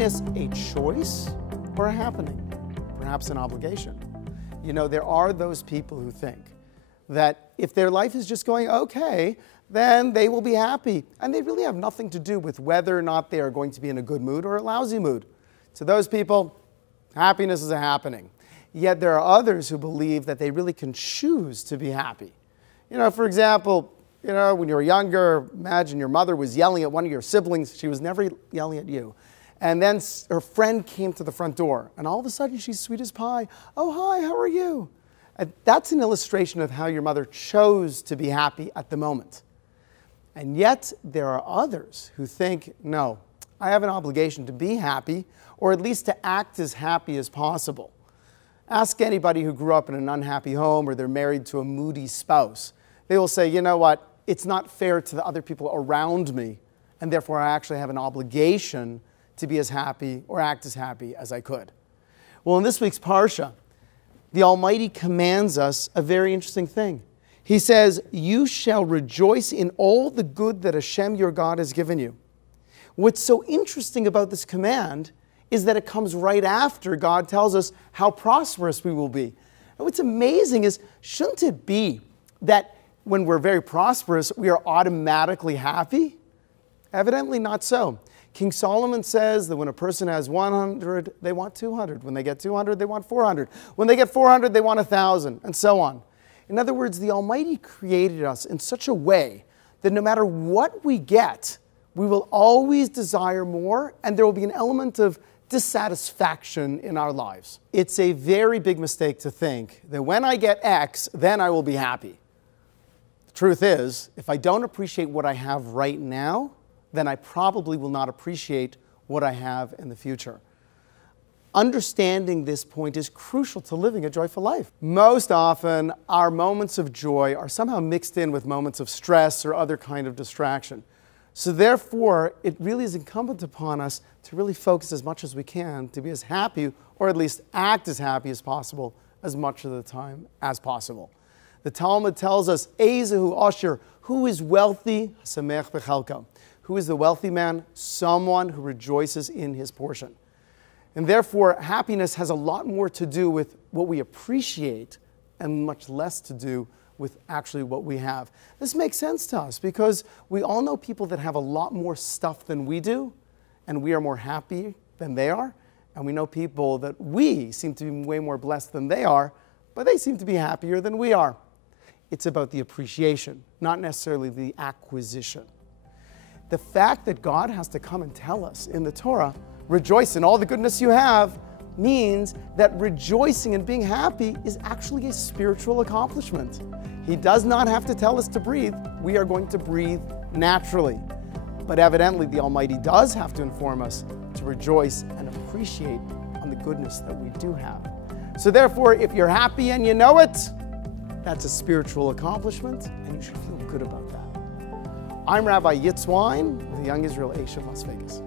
happiness a choice or a happening? Perhaps an obligation. You know, there are those people who think that if their life is just going okay, then they will be happy. And they really have nothing to do with whether or not they are going to be in a good mood or a lousy mood. To those people, happiness is a happening. Yet there are others who believe that they really can choose to be happy. You know, for example, you know, when you were younger, imagine your mother was yelling at one of your siblings. She was never yelling at you. And then her friend came to the front door, and all of a sudden she's sweet as pie. Oh, hi, how are you? And that's an illustration of how your mother chose to be happy at the moment. And yet there are others who think, no, I have an obligation to be happy, or at least to act as happy as possible. Ask anybody who grew up in an unhappy home or they're married to a moody spouse. They will say, you know what, it's not fair to the other people around me, and therefore I actually have an obligation to be as happy or act as happy as I could. Well, in this week's Parsha, the Almighty commands us a very interesting thing. He says, you shall rejoice in all the good that Hashem your God has given you. What's so interesting about this command is that it comes right after God tells us how prosperous we will be. And what's amazing is, shouldn't it be that when we're very prosperous, we are automatically happy? Evidently not so. King Solomon says that when a person has 100, they want 200. When they get 200, they want 400. When they get 400, they want 1,000, and so on. In other words, the Almighty created us in such a way that no matter what we get, we will always desire more, and there will be an element of dissatisfaction in our lives. It's a very big mistake to think that when I get X, then I will be happy. The truth is, if I don't appreciate what I have right now, then I probably will not appreciate what I have in the future. Understanding this point is crucial to living a joyful life. Most often, our moments of joy are somehow mixed in with moments of stress or other kind of distraction. So therefore, it really is incumbent upon us to really focus as much as we can to be as happy, or at least act as happy as possible, as much of the time as possible. The Talmud tells us, Ezehu Asher, who is wealthy? Samech b'chalko. Who is the wealthy man? Someone who rejoices in his portion. And therefore, happiness has a lot more to do with what we appreciate and much less to do with actually what we have. This makes sense to us because we all know people that have a lot more stuff than we do, and we are more happy than they are. And we know people that we seem to be way more blessed than they are, but they seem to be happier than we are. It's about the appreciation, not necessarily the acquisition. The fact that God has to come and tell us in the Torah, rejoice in all the goodness you have, means that rejoicing and being happy is actually a spiritual accomplishment. He does not have to tell us to breathe. We are going to breathe naturally. But evidently, the Almighty does have to inform us to rejoice and appreciate on the goodness that we do have. So therefore, if you're happy and you know it, that's a spiritual accomplishment, and you should feel good about that. I'm Rabbi Wyne with the Young Israel Aish of Las Vegas.